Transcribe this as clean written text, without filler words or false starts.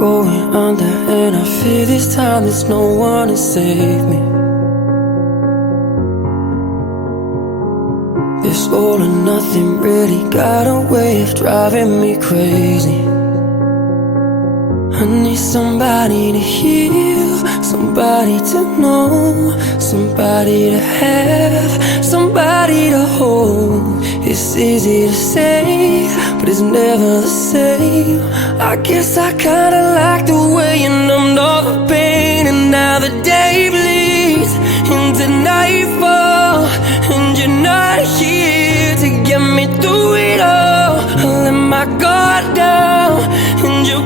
going under, and I fear this time there's no one to save me. This all or nothing really got a way of driving me crazy. I need somebody to heal, somebody to know, somebody to have, somebody to hold. It's easy to say, but it's never the same. I guess I kinda like the way you numbed all the pain, and now the day bleeds into nightfall, and you're not here to get me through it all. I let my guard down, and you